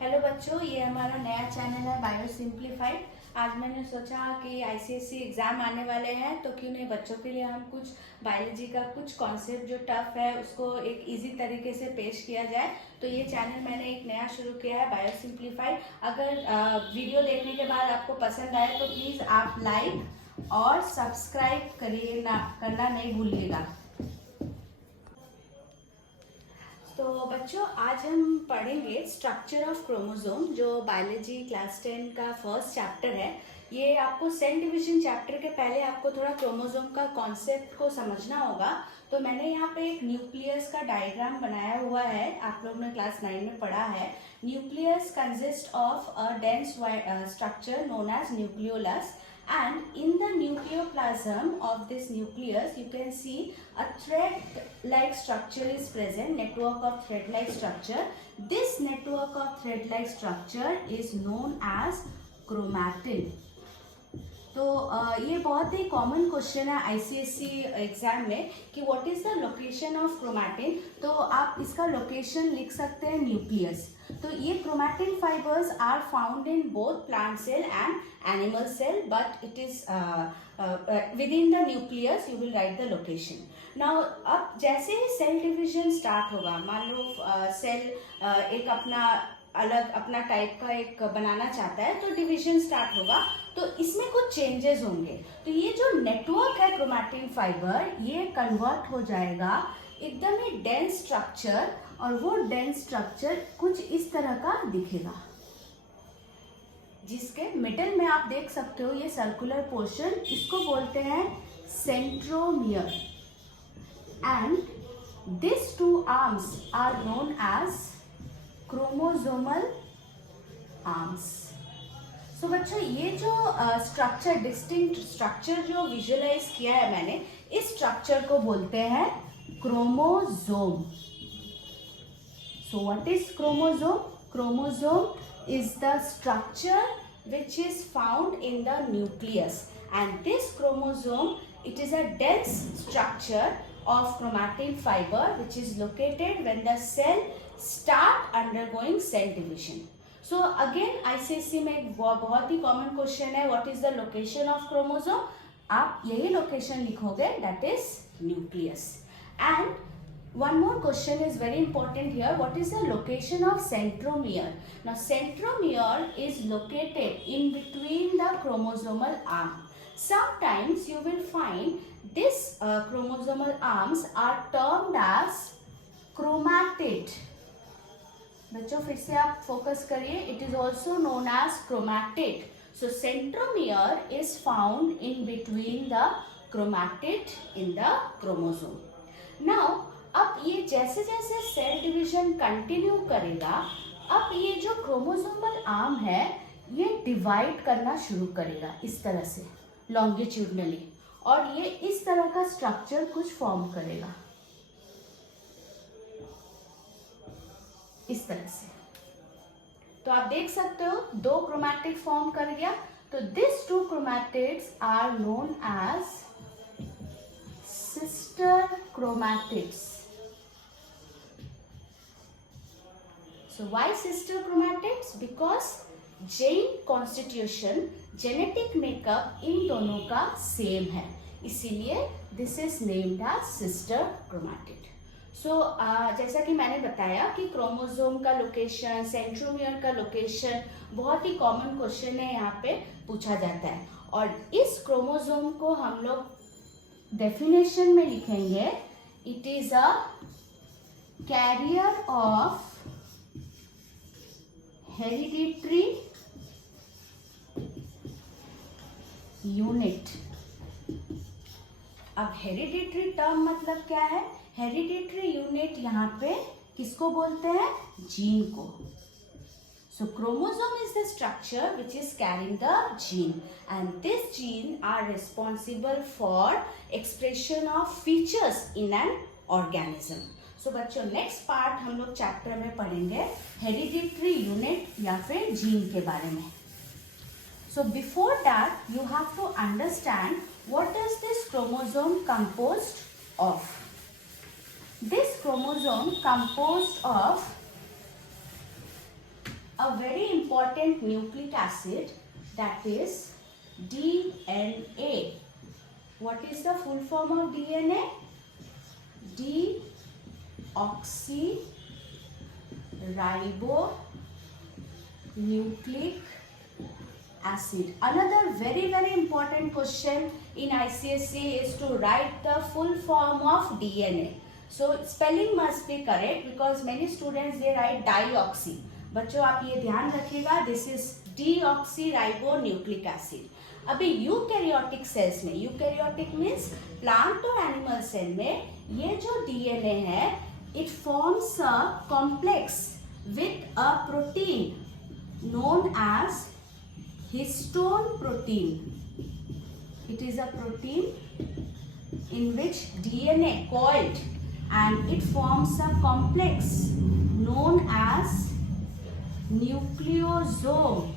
Hello बच्चों, ये हमारा नया चैनल है बायो सिंप्लीफाइड। आज मैंने सोचा कि आईसीएसई एग्ज़ाम आने वाले हैं तो क्यों नहीं बच्चों के लिए हम कुछ बायोलॉजी का कुछ कॉन्सेप्ट जो टफ है उसको एक इजी तरीके से पेश किया जाए। तो ये चैनल मैंने एक नया शुरू किया है बायो सिंप्लीफाइड। अगर वीडियो देखने के बाद आपको पसंद आए तो प्लीज़ आप लाइक और सब्सक्राइब करिए ना, करना नहीं भूलिएगा। तो बच्चों, आज हम पढ़ेंगे स्ट्रक्चर ऑफ क्रोमोसोम, जो बायोलॉजी क्लास 10 का फर्स्ट चैप्टर है। ये आपको सेल डिवीजन चैप्टर के पहले आपको थोड़ा क्रोमोसोम का कॉन्सेप्ट को समझना होगा। तो मैंने यहाँ पे एक न्यूक्लियस का डायग्राम बनाया हुआ है, आप लोग ने क्लास 9 में पढ़ा है। Nucleus consist of a dense structure known as nucleolus, and in the nucleoplasm of this nucleus you can see a thread like structure is present, network of thread like structure. This network of thread like structure is known as chromatin. तो ये बहुत ही common question है ICSC exam में कि what is the location of chromatin. तो आप इसका location लिख सकते हैं न्यूक्लियस। तो ये chromatin fibres are found in both plant cell and animal cell, but it is within the nucleus you will write the location. Now अब जैसे ही सेल डिविजन स्टार्ट होगा, मान लो सेल एक अपना अलग अपना टाइप का एक बनाना चाहता है तो डिवीजन स्टार्ट होगा, तो इसमें कुछ चेंजेस होंगे। तो ये जो नेटवर्क है क्रोमैटिन फाइबर, ये कन्वर्ट हो जाएगा एकदम ही डेंस स्ट्रक्चर, और वो डेंस स्ट्रक्चर कुछ इस तरह का दिखेगा, जिसके मिडिल में आप देख सकते हो ये सर्कुलर पोर्शन, इसको बोलते हैं centromere. And this two arms are known as chromosomal arms. So बच्चों, ये जो स्ट्रक्चर, डिस्टिंक्ट स्ट्रक्चर जो विजुअलाइज किया है मैंने, इस स्ट्रक्चर को बोलते हैं chromosome. So what is chromosome? Chromosome is the structure which is found in the nucleus, and this chromosome, it is a dense structure of chromatin fiber which is located when the cell start undergoing cell division. So again ICSE में एक बहुत ही common question है, what is the location of chromosome. आप यही location लिखोगे, that is nucleus. And one more question is very important here, what is the location of centromere? Now centromere is located in between the chromosomal arm. Sometimes you will find this chromosomal arms are termed as chromatid. बच्चों फिर से आप focus करिए, it is also known as chromatid. So centromere is found in between the chromatid in the chromosome. Now अब ये जैसे जैसे cell division continue करेगा, अब ये जो क्रोमोसोमल आर्म है ये डिवाइड करना शुरू करेगा इस तरह से लॉन्गिट्यूडनली, और ये इस तरह का स्ट्रक्चर कुछ फॉर्म करेगा इस तरह से। तो आप देख सकते हो दो क्रोमैटिड फॉर्म कर गया। तो this two chromatids are known as sister chromatids. So why sister chromatids? Because gene constitution, genetic makeup इन दोनों का सेम है, इसीलिए this is named as sister chromatid. So जैसा कि मैंने बताया कि क्रोमोसोम का लोकेशन, सेंट्रोमियर का लोकेशन बहुत ही कॉमन क्वेश्चन है, यहाँ पे पूछा जाता है। और इस क्रोमोसोम को हम लोग डेफिनेशन में लिखेंगे, it is a carrier of hereditary unit. अब हेरिडिटरी टर्म मतलब क्या है? हेरिडिटरी यूनिट यहाँ पे किसको बोलते हैं? जीन को। So chromosome is the structure which is carrying the gene, and this gene are responsible for expression of features in an organism. So बच्चों, नेक्स्ट पार्ट हम लोग चैप्टर में पढ़ेंगे हेरिडिटरी यूनिट या फिर जीन के बारे में। So before that you have to understand what is this chromosome composed of. This chromosome composed of a a very important nucleic acid, that is DNA. What is the full form of DNA? Deoxyribonucleic acid. Another very important question in ICSE is to write the full form of DNA. So spelling must be correct because many students they write dioxy. बच्चों आप ये ध्यान रखिएगा, this is deoxyribonucleic acid. अभी eukaryotic cells में, eukaryotic means plant और animal cell में, ये जो डीएनए है it forms a complex with a protein known as histone protein. It is a protein in which DNA coiled and it forms a complex known as nucleosome.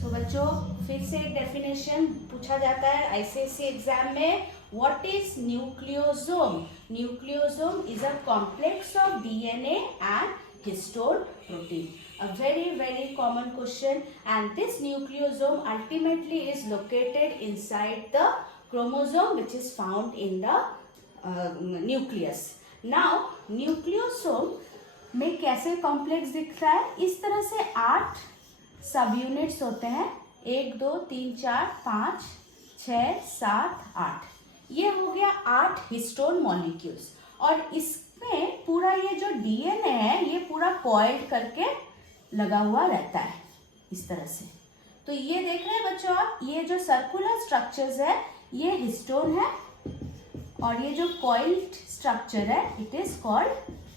So बच्चों फिर से एक definition पूछा जाता है आईसीएसई एग्जाम में. What is nucleosome? Nucleosome is a complex of DNA and histone protein. A very common question, and this nucleosome ultimately is located inside the chromosome which is found in the nucleus. Now nucleosome में कैसे complex दिखता है? इस तरह से 8 सब units होते हैं. 1 2 3 4 5 6 7 8. ये हो गया 8 हिस्टोन मॉलिक्यूल्स. और इसमें पूरा ये जो डीएनए है ये पूरा कॉइल्ड करके लगा हुआ रहता है इस तरह से. तो ये देख रहे हैं बच्चों आप, ये जो सर्कुलर स्ट्रक्चर्स है ये हिस्टोन है और ये जो कॉइल्ड स्ट्रक्चर है इट इज कॉल्ड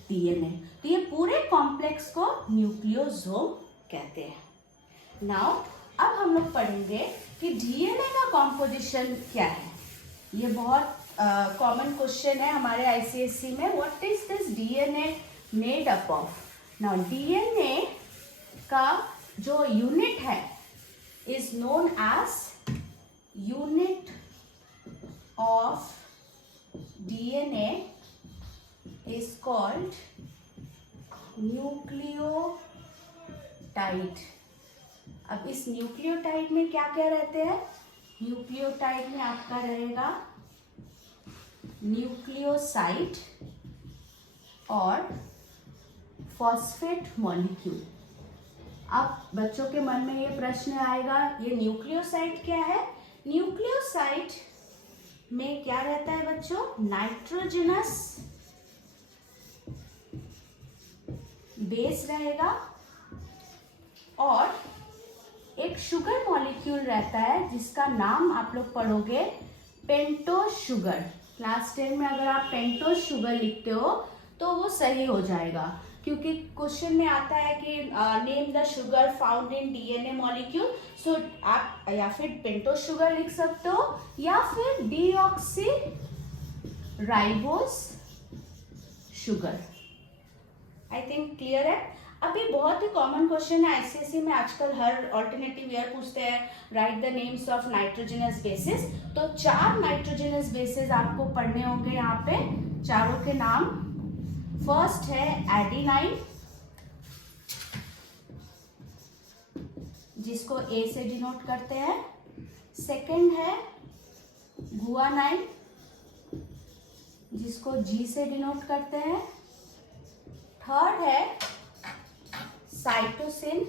डीएनए. तो ये पूरे कॉम्प्लेक्स को न्यूक्लियोसोम कहते हैं. नाउ अब हम लोग पढ़ेंगे कि डीएनए का कॉम्पोजिशन क्या है. ये बहुत कॉमन क्वेश्चन है हमारे आईसीएसई में. What is this DNA made up of? Now DNA का जो यूनिट है is known as unit of DNA is called nucleotide. अब इस न्यूक्लियोटाइड में क्या क्या रहते हैं? न्यूक्लियोटाइड में आपका रहेगा न्यूक्लियोसाइड और फॉस्फेट मॉलिक्यूल. अब बच्चों के मन में ये प्रश्न आएगा, ये न्यूक्लियोसाइड क्या है? न्यूक्लियोसाइड में क्या रहता है बच्चों? नाइट्रोजनस बेस रहेगा और एक शुगर मॉलिक्यूल रहता है जिसका नाम आप लोग पढ़ोगे पेंटोस शुगर. क्लास 10 में अगर आप पेंटोस शुगर लिखते हो तो वो सही हो जाएगा क्योंकि क्वेश्चन में आता है कि name the sugar found in DNA molecule. So आप या फिर पेंटोस शुगर लिख सकते हो या फिर deoxy ribose sugar. I think clear है. अभी बहुत ही कॉमन क्वेश्चन है आईसीएसई में आजकल, हर ऑल्टरनेटिव ईयर पूछते हैं right the names of nitrogenous bases. तो 4 नाइट्रोजनस बेसिस आपको पढ़ने होंगे यहाँ पे. चारों के नाम, फर्स्ट है एडिनाइन जिसको ए से डिनोट करते हैं. सेकंड है गुआनाइन जिसको जी से डिनोट करते हैं. थर्ड है साइटोसिन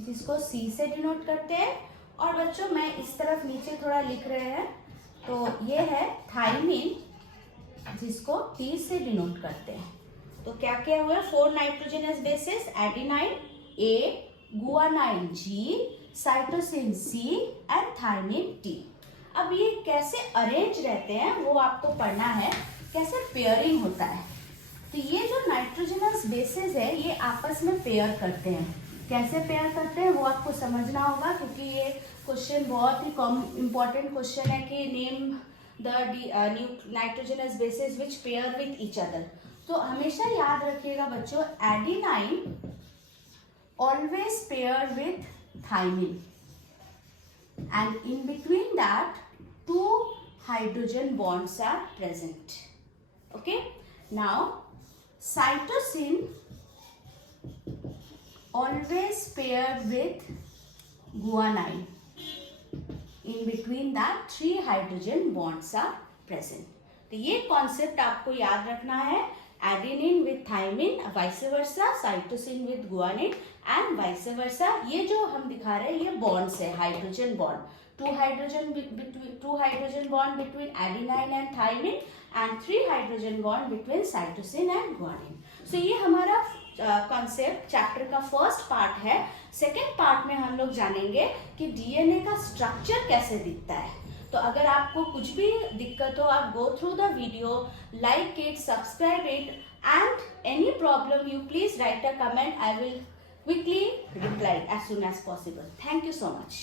जिसको सी से डिनोट करते हैं. और बच्चों मैं इस तरफ नीचे थोड़ा लिख रहे हैं तो ये है थाइमिन जिसको टी से डिनोट करते हैं. तो क्या क्या हुआ? 4 nitrogenous bases, adenine A, guanine G, cytosine C and thymine T. अब ये कैसे अरेंज रहते हैं वो आपको पढ़ना है, कैसे पेयरिंग होता है. तो ये जो नाइट्रोजनस बेसिस है ये आपस में पेयर करते हैं. कैसे पेयर करते हैं वो आपको समझना होगा क्योंकि ये क्वेश्चन बहुत ही इम्पॉर्टेंट क्वेश्चन है कि name the nitrogenous bases which pair with each other. तो हमेशा याद रखिएगा बच्चों, adenine always pair with thymine and in between that 2 hydrogen bonds are present. Okay, now cytosine always paired with guanine. In between that 3 hydrogen bonds are present. तो ये concept आपको याद रखना है. Adenine with thymine, vice versa, cytosine with guanine and vice versa. ये जो हम दिखा रहे हैं ये बॉन्ड्स है, hydrogen bond. 2 hydrogen bond between adenine and thymine and 3 hydrogen bond between cytosine and guanine. So ये हमारा कॉन्सेप्ट चैप्टर का फर्स्ट पार्ट है. सेकेंड पार्ट में हम लोग जानेंगे कि डीएनए का स्ट्रक्चर कैसे दिखता है. तो अगर आपको कुछ भी दिक्कत हो, आप go through the video, like it, subscribe it, and any problem you please right a comment. I will quickly reply as soon as possible. Thank you so much.